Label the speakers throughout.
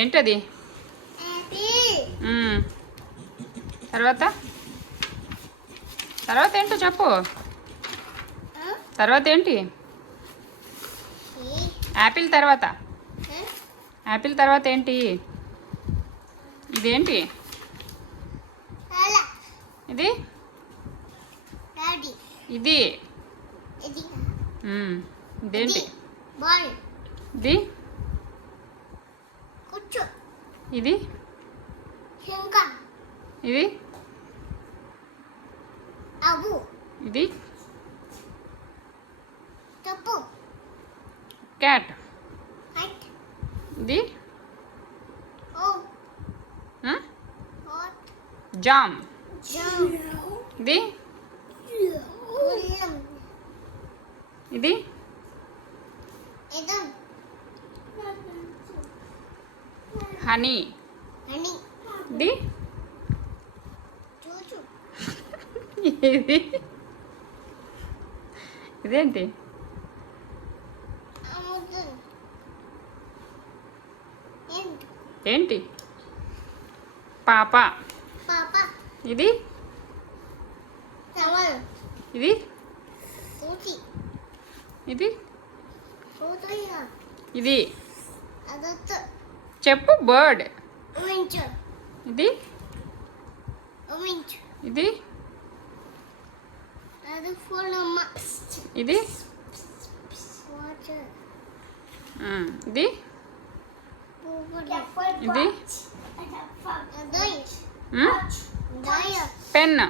Speaker 1: ఏంటది. తర్వాత? తర్వాత ఏంటో చెప్పు. తర్వాత ఏంటి? యాపిల్ తర్వాత. యాపిల్ తర్వాత ఏంటి? ఇదేంటి? ఇది? ఇది. ఇదేంటి? ఇది? ఇది? ఇది? ఇది? క్యాట్. ఇది? జామ్. ఇది? ఇది
Speaker 2: ఇదం
Speaker 1: హనీ.
Speaker 2: అని
Speaker 1: ఇది ఇదేంటి?
Speaker 2: ఏంటి?
Speaker 1: పాప.
Speaker 2: పాప.
Speaker 1: ఇది? ఇది? ఇది? ఇది? చెప్పు బర్డ్ ఇది? ఇది?
Speaker 2: అమ్మ
Speaker 1: ఇది. ఇది? ఇది? పెన్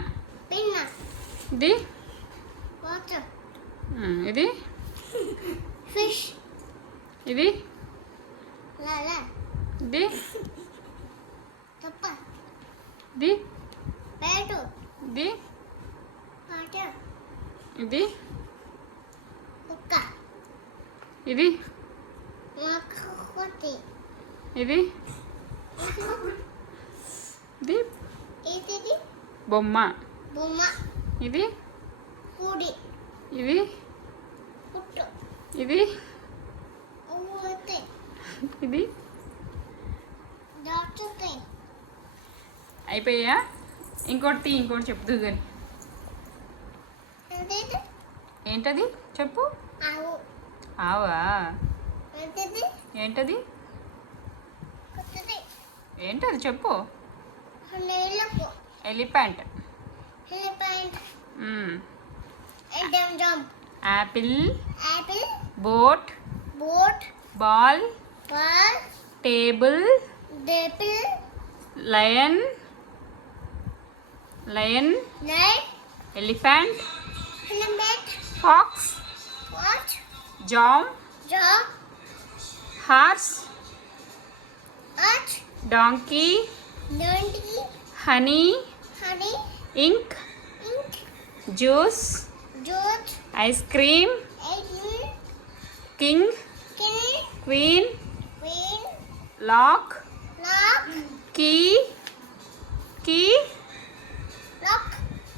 Speaker 1: ఇది. ఇది?
Speaker 2: ఫిష్
Speaker 1: ఇది?
Speaker 2: లాలా
Speaker 1: ఇది
Speaker 2: తప్ప
Speaker 1: ఇది ఇది ఇది ఇది బొమ్మ.
Speaker 2: బొమ్మ.
Speaker 1: ఇది
Speaker 2: కూడి.
Speaker 1: ఇది
Speaker 2: పుట్టు
Speaker 1: ఇది ఇది అయిపోయా ఇంకోటి ఇంకోటి చెప్తూ కానీ ఏంటది? చెప్పు.
Speaker 2: ఆవు.
Speaker 1: ఏంటది? ఏంటది? చెప్పు.
Speaker 2: Elephant.
Speaker 1: Apple.
Speaker 2: Apple.
Speaker 1: Boat.
Speaker 2: Boat.
Speaker 1: Ball.
Speaker 2: Ball.
Speaker 1: Table. Table
Speaker 2: lion.
Speaker 1: lion,
Speaker 2: lion.
Speaker 1: Elephant,
Speaker 2: elephant.
Speaker 1: Fox,
Speaker 2: fox
Speaker 1: horse,
Speaker 2: horse
Speaker 1: donkey,
Speaker 2: donkey.
Speaker 1: Honey,
Speaker 2: honey.
Speaker 1: Ink,
Speaker 2: ink.
Speaker 1: Juice,
Speaker 2: juice.
Speaker 1: Ice cream,
Speaker 2: ice
Speaker 1: cream.
Speaker 2: King,
Speaker 1: king.
Speaker 2: Queen,
Speaker 1: queen.
Speaker 2: Lock,
Speaker 1: lock. Key,
Speaker 2: key.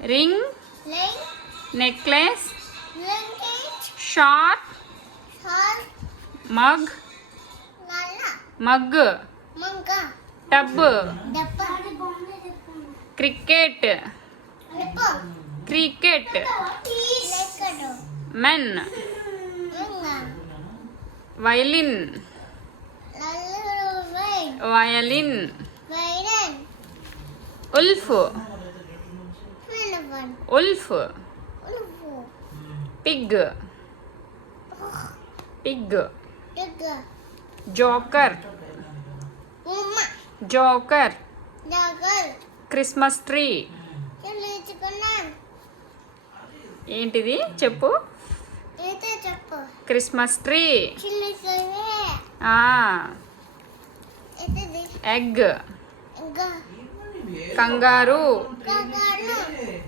Speaker 1: ring,
Speaker 2: ring.
Speaker 1: Necklace,
Speaker 2: sharp, mug,
Speaker 1: mug,
Speaker 2: mug
Speaker 1: tub,
Speaker 2: cricket,
Speaker 1: cricket,
Speaker 2: men,
Speaker 1: violin, violin,
Speaker 2: ulf.
Speaker 1: Wolf
Speaker 2: pig
Speaker 1: pig
Speaker 2: joker
Speaker 1: joker Christmas
Speaker 2: tree
Speaker 1: ఏంటిది? చెప్పు.
Speaker 3: Christmas
Speaker 2: tree
Speaker 3: egg
Speaker 2: kangaroo.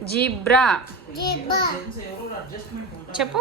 Speaker 3: Zebra.
Speaker 2: చెప్పు.